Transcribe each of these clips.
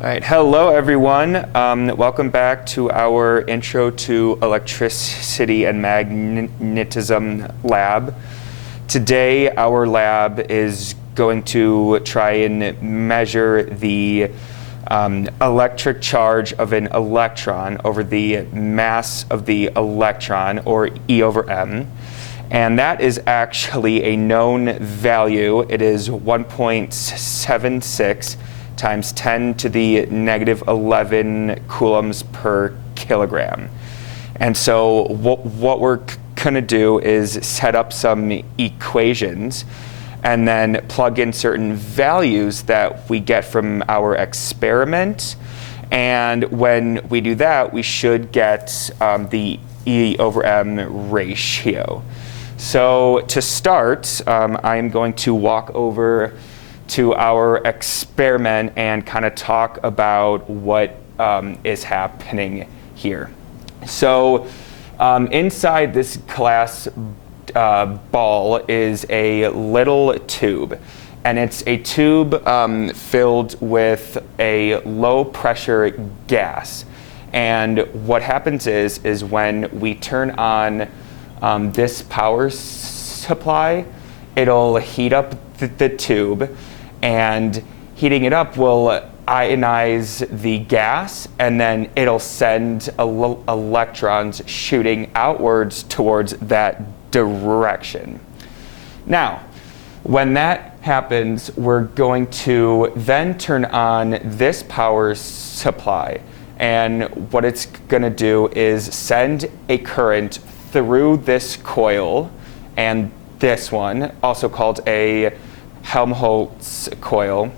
All right, hello everyone. Welcome back to our Intro to Electricity and Magnetism lab. Today our lab is going to try and measure the electric charge of an electron over the mass of the electron, or E over m. And that is actually a known value. It is 1.76 times 10 to the negative 11 coulombs per kilogram. And so what we're going to do is set up some equations and then plug in certain values that we get from our experiment. And when we do that, we should get the E over m ratio. So to start, I am going to walk over to our experiment and kind of talk about what is happening here. So inside this glass ball is a little tube, and it's a tube filled with a low pressure gas. And what happens is when we turn on this power supply, it'll heat up the tube, and heating it up will ionize the gas, and then it'll send electrons shooting outwards towards that direction. Now, when that happens, we're going to then turn on this power supply, and what it's going to do is send a current through this coil and this one, also called a Helmholtz coil.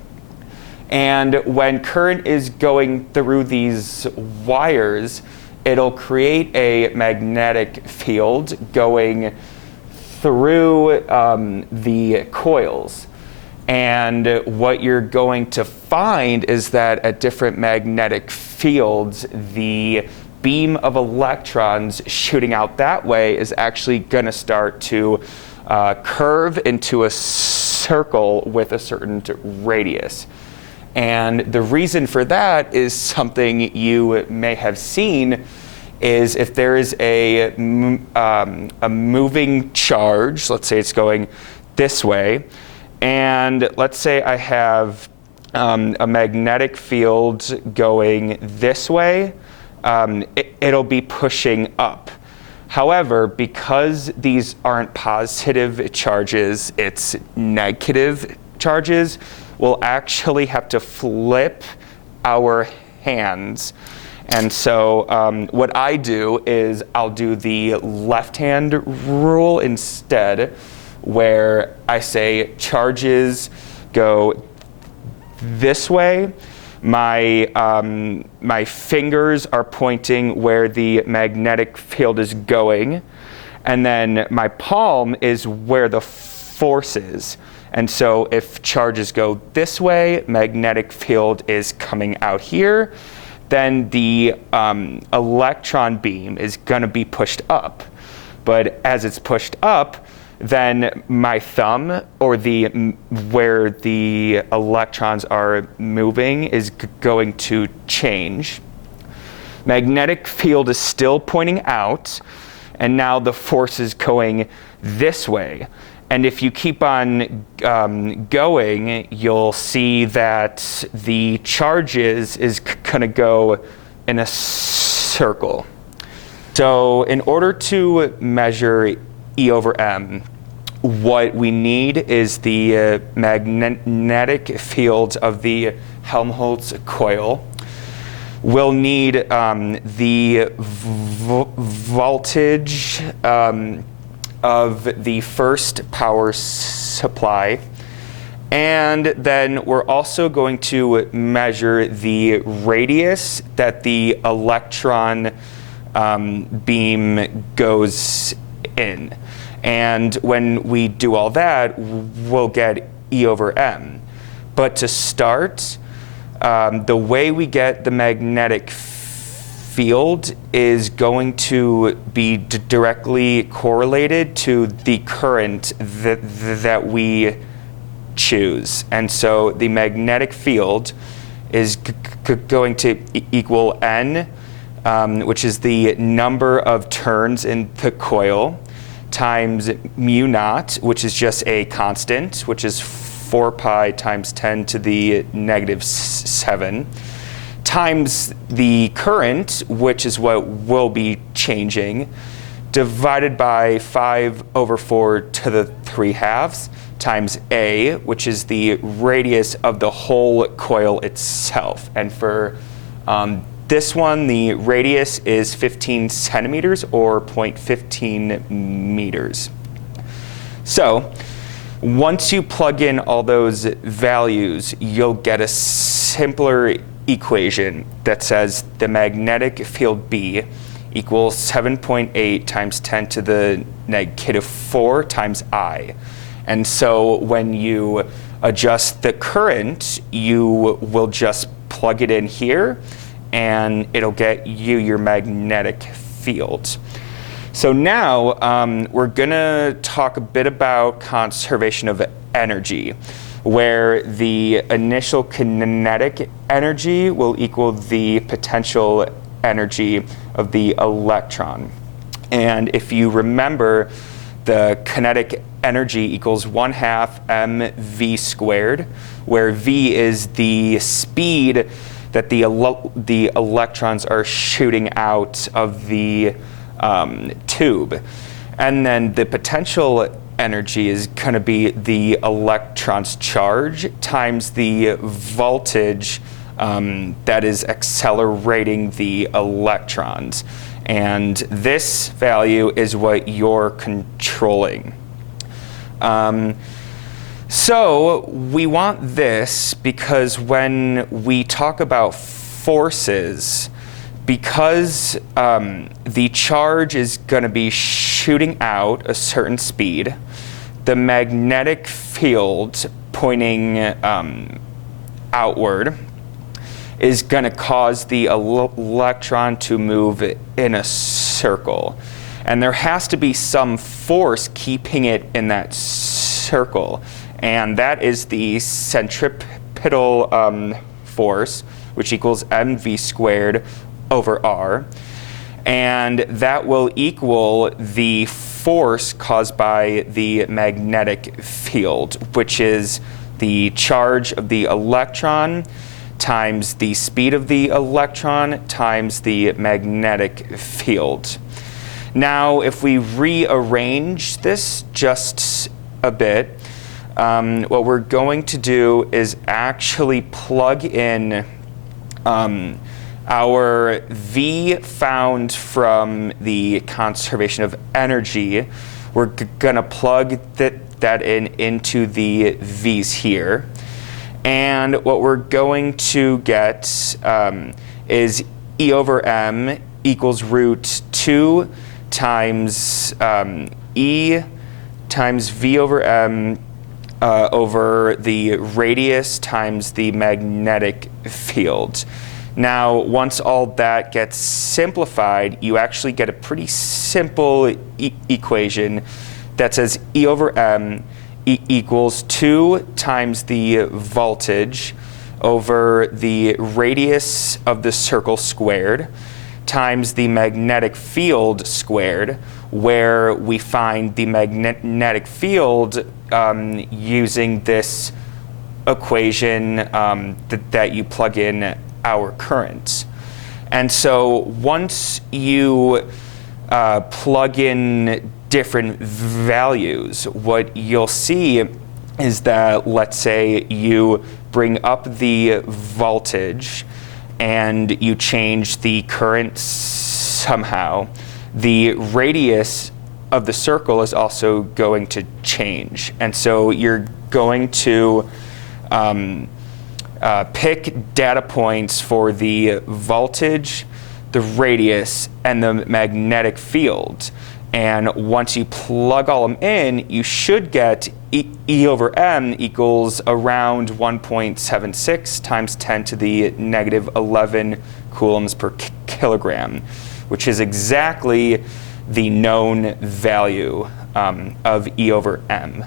And when current is going through these wires, it'll create a magnetic field going through the coils. And what you're going to find is that at different magnetic fields, the beam of electrons shooting out that way is actually going to start to curve into a circle with a certain radius. And the reason for that is something you may have seen is if there is a moving charge, let's say it's going this way, and let's say I have a magnetic field going this way, it'll be pushing up. However, because these aren't positive charges, it's negative charges, we'll actually have to flip our hands. And so what I do is I'll do the left-hand rule instead, where I say charges go this way. My fingers are pointing where the magnetic field is going, and then my palm is where the force is. And so if charges go this way, magnetic field is coming out here, then the electron beam is going to be pushed up. But as it's pushed up, then my thumb, or where the electrons are moving, is going to change. Magnetic field is still pointing out, and now the force is going this way. And if you keep on going, you'll see that the charges is going to go in a circle. So in order to measure E over m, what we need is the magnetic field of the Helmholtz coil. We'll need the voltage of the first power supply. And then we're also going to measure the radius that the electron beam goes in. And when we do all that, we'll get E over m. But to start, the way we get the magnetic field is going to be directly correlated to the current that we choose. And so the magnetic field is going to equal N, which is the number of turns in the coil, times mu naught, which is just a constant, which is 4 pi times 10 to the negative 7, times the current, which is what will be changing, divided by 5 over 4 to the 3/2, times A, which is the radius of the whole coil itself. And for this one, the radius is 15 centimeters or 0.15 meters. So once you plug in all those values, you'll get a simpler equation that says the magnetic field B equals 7.8 times 10 to the negative 4 times I. And so when you adjust the current, you will just plug it in here, and it'll get you your magnetic field. So now we're gonna talk a bit about conservation of energy, where the initial kinetic energy will equal the potential energy of the electron. And if you remember, the kinetic energy equals 1/2 mv squared, where v is the speed that the electrons are shooting out of the tube. And then the potential energy is going to be the electron's charge times the voltage that is accelerating the electrons. And this value is what you're controlling. So we want this because when we talk about forces, because the charge is going to be shooting out a certain speed, the magnetic field pointing outward is going to cause the electron to move in a circle. And there has to be some force keeping it in that circle. And that is the centripetal force, which equals mv squared over r. And that will equal the force caused by the magnetic field, which is the charge of the electron times the speed of the electron times the magnetic field. Now, if we rearrange this just a bit, what we're going to do is actually plug in our V found from the conservation of energy. We're going to plug that into the V's here. And what we're going to get is E over m equals root 2 times E times V over m over the radius times the magnetic field. Now, once all that gets simplified, you actually get a pretty simple equation that says E over m equals 2 times the voltage over the radius of the circle squared times the magnetic field squared, where we find the magnetic field using this equation that you plug in our current. And so once you plug in different values, what you'll see is that, let's say you bring up the voltage and you change the current somehow, the radius of the circle is also going to change. And so you're going to pick data points for the voltage, the radius, and the magnetic field. And once you plug all them in, you should get E over m equals around 1.76 times 10 to the negative 11 coulombs per kilogram, which is exactly the known value of E over m.